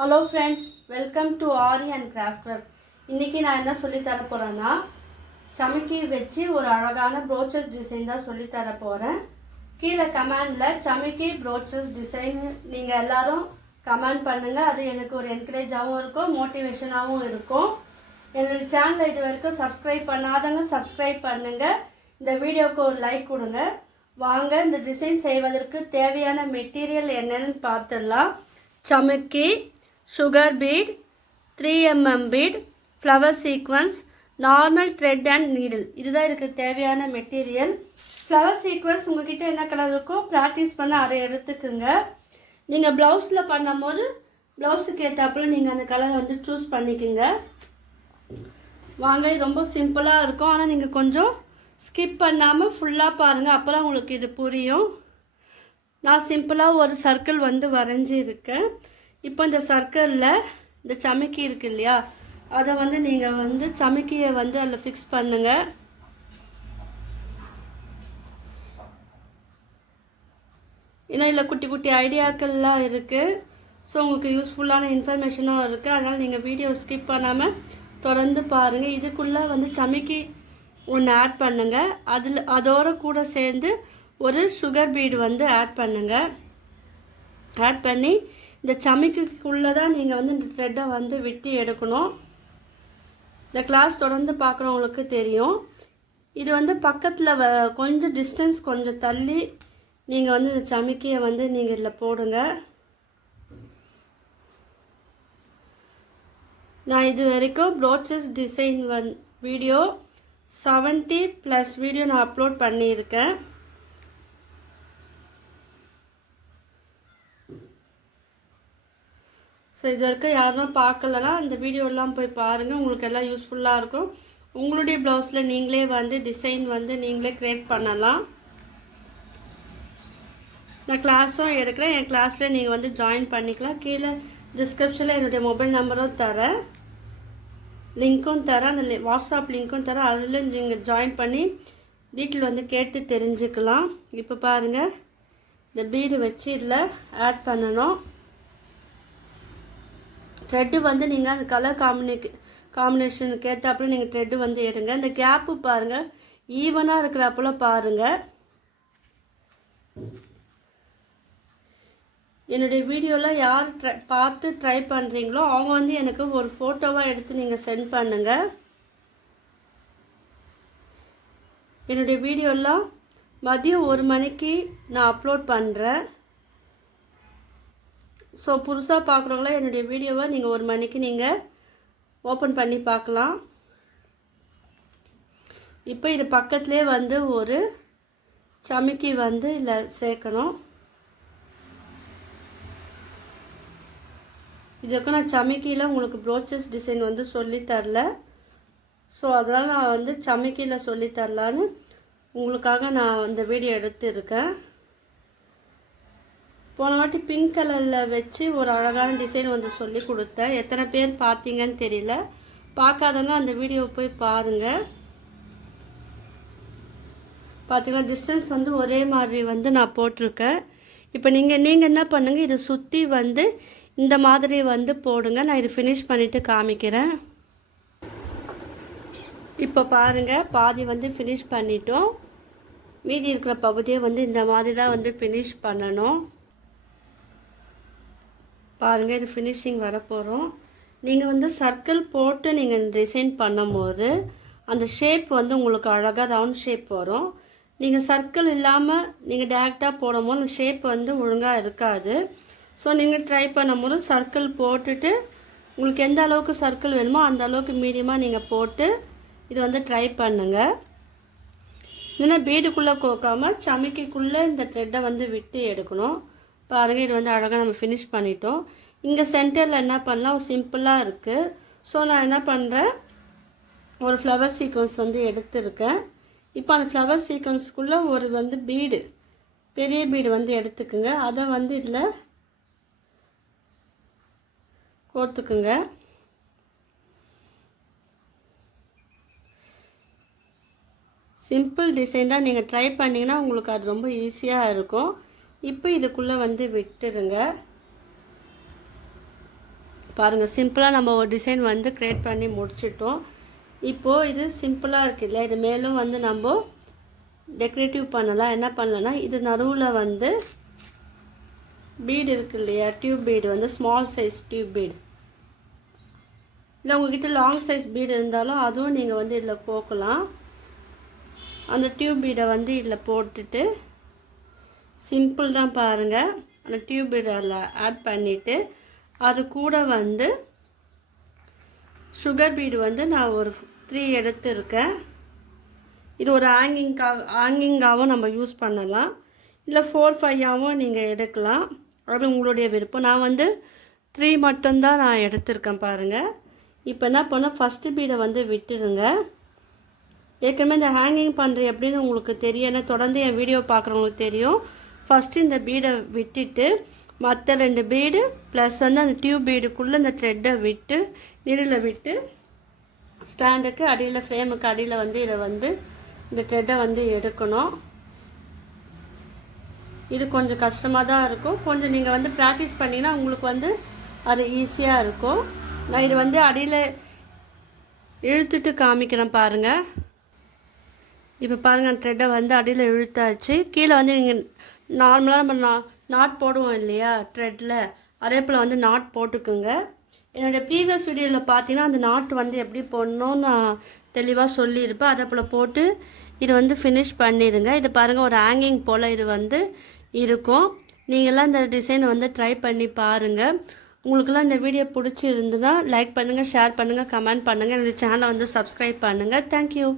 Hello friends, welcome to aari and craft work. இன்றைக்கி நான் என்ன சொல்லித்தர போகிறேன்னா, சமைக்கி வச்சு ஒரு அழகான ப்ரோச்சஸ் டிசைன் தான் சொல்லித்தர போகிறேன். கீழே கமெண்டில் சமைக்கி ப்ரோச்சஸ் டிசைன் நீங்கள் எல்லோரும் கமெண்ட் பண்ணுங்கள். அது எனக்கு ஒரு என்கரேஜாகவும் இருக்கும், மோட்டிவேஷனாகவும் இருக்கும். என்னோடய சேனலை இது வரைக்கும் சப்ஸ்கிரைப் பண்ணாதவங்க சப்ஸ்கிரைப் பண்ணுங்கள். இந்த வீடியோவுக்கு ஒரு லைக் கொடுங்க. வாங்க இந்த டிசைன் செய்வதற்கு தேவையான மெட்டீரியல் என்னென்னு பார்த்துடலாம். சமைக்கி, sugar bead, 3mm bead, flower sequence, normal thread and needle. இதுதான் இதுக்கு தேவையான மெட்டீரியல். ஃப்ளவர் சீக்வன்ஸ் உங்ககிட்ட என்ன கலர் இருக்கோ ப்ராக்டிஸ் பண்ண அதை எடுத்துக்குங்க. நீங்கள் ப்ளவுஸில் பண்ணும்போது ப்ளவுஸுக்கு ஏற்றாப்புல நீங்கள் அந்த கலர் வந்து சூஸ் பண்ணிக்கோங்க. வாங்க, ரொம்ப சிம்பிளாக இருக்கும். ஆனால் நீங்கள் கொஞ்சம் ஸ்கிப் பண்ணாமல் ஃபுல்லாக பாருங்கள், அப்போ தான் உங்களுக்கு இது புரியும். நான் சிம்பிளாக ஒரு சர்க்கிள் வந்து வரைஞ்சிருக்கேன். இப்போ இந்த சர்க்கிளில் இந்த சமைக்கி இருக்கு இல்லையா, அதை வந்து நீங்கள் வந்து சமைக்கியை வந்து அதில் ஃபிக்ஸ் பண்ணுங்கள். ஏன்னா இதில் குட்டி குட்டி ஐடியாக்கள்லாம் இருக்குது. ஸோ உங்களுக்கு யூஸ்ஃபுல்லான இன்ஃபர்மேஷனும் இருக்குது. அதனால் நீங்கள் வீடியோ ஸ்கிப் பண்ணாமல் தொடர்ந்து பாருங்கள். இதுக்குள்ளே வந்து சமைக்கி ஒன்று ஆட் பண்ணுங்கள். அதோடு கூட சேர்ந்து ஒரு சுகர் பீடு வந்து ஆட் பண்ணுங்கள். ஆட் பண்ணி இந்த சமைக்குள்ளே தான் நீங்கள் வந்து இந்த த்ரெட்டை வந்து விட்டு எடுக்கணும். இந்த கிளாஸ் தொடர்ந்து பார்க்குறவங்களுக்கு தெரியும். இது வந்து பக்கத்தில் கொஞ்சம் டிஸ்டன்ஸ் கொஞ்சம் தள்ளி நீங்கள் வந்து இந்த சமைக்கியை வந்து நீங்கள் இதில் போடுங்க. நான் இது வரைக்கும் ப்ரோச்சஸ் டிசைன் வீடியோ 70+ வீடியோ நான் அப்லோட் பண்ணியிருக்கேன். ஸோ இது வரைக்கும் யாரும் பார்க்கலன்னா அந்த வீடியோலாம் போய் பாருங்கள், உங்களுக்கு எல்லாம் யூஸ்ஃபுல்லாக இருக்கும். உங்களுடைய ப்ளவுஸில் நீங்களே வந்து டிசைன் வந்து நீங்களே க்ரியேட் பண்ணலாம். நான் கிளாஸும் எடுக்கிறேன், என் கிளாஸில் நீங்கள் வந்து ஜாயின் பண்ணிக்கலாம். கீழே டிஸ்கிரிப்ஷனில் என்னுடைய மொபைல் நம்பரும் தரேன், லிங்க்கும் தரேன், அந்த வாட்ஸ்அப் லிங்க்கும் தரேன். அதில் நீங்கள் ஜாயின் பண்ணி டீட்டெயில் வந்து கேட்டு தெரிஞ்சுக்கலாம். இப்போ பாருங்கள், இந்த பீடு வச்சு இதில் ஆட் பண்ணணும். த்ரெட்டு வந்து நீங்கள் அந்த கலர் காம்பினேஷனுக்கு ஏற்றாப்புல நீங்கள் த்ரெட்டு வந்து எடுங்க. இந்த கேப்பு பாருங்கள், ஈவனாக இருக்கிறப்பல பாருங்கள். என்னுடைய வீடியோவில் யார் பார்த்து ட்ரை பண்ணுறீங்களோ அவங்க வந்து எனக்கு ஒரு ஃபோட்டோவாக எடுத்து நீங்கள் சென்ட் பண்ணுங்கள். என்னுடைய வீடியோலாம் மதியம் 1 மணிக்கு நான் அப்லோட் பண்ணுறேன். ஸோ புதுசாக பார்க்குறவங்களா என்னுடைய வீடியோவை நீங்கள் 1 மணிக்கு நீங்கள் ஓப்பன் பண்ணி பார்க்கலாம். இப்போ இது பக்கத்துலேயே வந்து ஒரு சமைக்கி வந்து இதில் சேர்க்கணும். இதுக்கு நான் சமைக்கியில் உங்களுக்கு ப்ரோச்சஸ் டிசைன் வந்து சொல்லித்தரல. ஸோ அதனால் நான் வந்து சமைக்கியில் சொல்லித்தரலான்னு உங்களுக்காக நான் அந்த வீடியோ எடுத்துருக்கேன். போன வாட்டி பிங்க் கலரில் வச்சு ஒரு அழகான டிசைன் வந்து சொல்லி கொடுத்தேன். எத்தனை பேர் பார்த்தீங்கன்னு தெரியல. பார்க்காதவங்க அந்த வீடியோவை போய் பாருங்கள். பார்த்தீங்கன்னா டிஸ்டன்ஸ் வந்து ஒரே மாதிரி வந்து நான் போட்டிருக்கேன். இப்போ நீங்கள் என்ன பண்ணுங்கள், இதை சுற்றி வந்து இந்த மாதிரி வந்து போடுங்க. நான் இது ஃபினிஷ் பண்ணிவிட்டு காமிக்கிறேன். இப்போ பாருங்கள், பாதி வந்து ஃபினிஷ் பண்ணிட்டோம். மீதி இருக்கிற பகுதியை வந்து இந்த மாதிரி தான் வந்து ஃபினிஷ் பண்ணணும். பாருங்கள், இது ஃபினிஷிங் வரப்போகிறோம். நீங்கள் வந்து சர்க்கிள் போட்டு நீங்கள் டிசைன் பண்ணும்போது அந்த ஷேப் வந்து உங்களுக்கு அழகாக ரவுண்ட் ஷேப் வரும். நீங்கள் சர்க்கிள் இல்லாமல் நீங்கள் டேரெக்டாக போடும்போது அந்த ஷேப் வந்து ஒழுங்காக இருக்காது. ஸோ நீங்கள் ட்ரை பண்ணும்போது சர்க்கிள் போட்டுட்டு உங்களுக்கு எந்த அளவுக்கு சர்க்கிள் வேணுமோ அந்த அளவுக்கு மீடியமாக நீங்கள் போட்டு இது வந்து ட்ரை பண்ணுங்கள். இல்லைன்னா பீடுக்குள்ளே கோக்காமல் சமைக்கிக்குள்ளே இந்த த்ரெட்டை வந்து விட்டு எடுக்கணும். பாருங்கள், இது வந்து அழகாக நம்ம ஃபினிஷ் பண்ணிட்டோம். இங்கே சென்டரில் என்ன பண்ணலாம், சிம்பிளாக இருக்குது. ஸோ நான் என்ன பண்ணுறேன், ஒரு ஃப்ளவர் சீக்வன்ஸ் வந்து எடுத்துருக்கேன். இப்போ அந்த ஃப்ளவர் சீக்வன்ஸுக்குள்ளே ஒரு வந்து பீடு, பெரிய பீடு வந்து எடுத்துக்குங்க. அதை வந்து இதில் கோத்துக்குங்க. சிம்பிள் டிசைன் தான், நீங்கள் ட்ரை பண்ணிங்கன்னா உங்களுக்கு அது ரொம்ப ஈஸியாக இருக்கும். இப்போ இதுக்குள்ளே வந்து விட்டுருங்க. பாருங்கள் சிம்பிளாக நம்ம ஒரு டிசைன் வந்து க்ரியேட் பண்ணி முடிச்சிட்டோம். இப்போது இது சிம்பிளாக இருக்குது இல்லை, இது மேலும் வந்து நம்ம டெக்கரேட்டிவ் பண்ணலாம். என்ன பண்ணலான்னா இது நடுவில் வந்து பீடு இருக்குது இல்லையா, டியூப் பீடு வந்து ஸ்மால் சைஸ் டியூப் பீடு இல்லை, உங்கள்கிட்ட லாங் சைஸ் பீடு இருந்தாலும் அதுவும் நீங்கள் வந்து இதில் கோக்கலாம். அந்த டியூப் பீடை வந்து இதில் போட்டுட்டு சிம்பிள் தான் பாருங்கள். அந்த டியூப் பீடை அதில் ஆட் பண்ணிவிட்டு அது கூட வந்து சுகர் பீடு வந்து நான் ஒரு 3 எடுத்துருக்கேன். இது ஒரு ஹேங்கிங்காகவும் நம்ம யூஸ் பண்ணலாம், இல்லை 4-5ஆகவும் நீங்கள் எடுக்கலாம், அது உங்களுடைய விருப்பம். நான் வந்து 3 மட்டும்தான் நான் எடுத்திருக்கேன் பாருங்கள். இப்போ என்ன பண்ணால் ஃபஸ்ட்டு பீடை வந்து விட்டுருங்க. ஏற்கனவே இந்த ஹேங்கிங் பண்ணுற எப்படின்னு உங்களுக்கு தெரியும், ஏன்னா தொடர்ந்து என் வீடியோ பார்க்குறவங்களுக்கு தெரியும். ஃபஸ்ட்டு இந்த பீடை விட்டுட்டு மற்ற 2 பீடு ப்ளஸ் வந்து அந்த டியூப் பீடுக்குள்ளே இந்த த்ரெட்டை விட்டு நீடில் விட்டு ஸ்டாண்டுக்கு அடியில் ஃப்ரேமுக்கு அடியில் வந்து இதை வந்து இந்த த்ரெட்டை வந்து எடுக்கணும். இது கொஞ்சம் கஷ்டமாக தான் இருக்கும், கொஞ்சம் நீங்கள் வந்து ப்ராக்டிஸ் பண்ணிங்கன்னா உங்களுக்கு வந்து அது ஈஸியாக இருக்கும். நான் இது வந்து அடியில் இழுத்துட்டு காமிக்கிறேன் பாருங்கள். இப்போ பாருங்கள் த்ரெட்டை வந்து அடியில் இழுத்தாச்சு. கீழே வந்து நீங்கள் நார்மலாக நம்ம நாட் போடுவோம் இல்லையா த்ரெட்டில், அதே போல் வந்து நாட் போட்டுக்குங்க. என்னோடய ப்ரீவியஸ் வீடியோவில் பார்த்தீங்கன்னா அந்த நாட் வந்து எப்படி போடணும்னு நான் தெளிவாக சொல்லியிருப்பேன். அதே போல் போட்டு இது வந்து ஃபினிஷ் பண்ணிடுங்க. இது பாருங்கள் ஒரு ஹேங்கிங் போல் இது வந்து இருக்கும். நீங்களாம் இந்த டிசைனை வந்து ட்ரை பண்ணி பாருங்கள். உங்களுக்கெல்லாம் இந்த வீடியோ பிடிச்சிருந்துன்னா லைக் பண்ணுங்கள், ஷேர் பண்ணுங்கள், கமெண்ட் பண்ணுங்கள். என்னோடய சேனலை வந்து சப்ஸ்கிரைப் பண்ணுங்கள். தேங்க்யூ.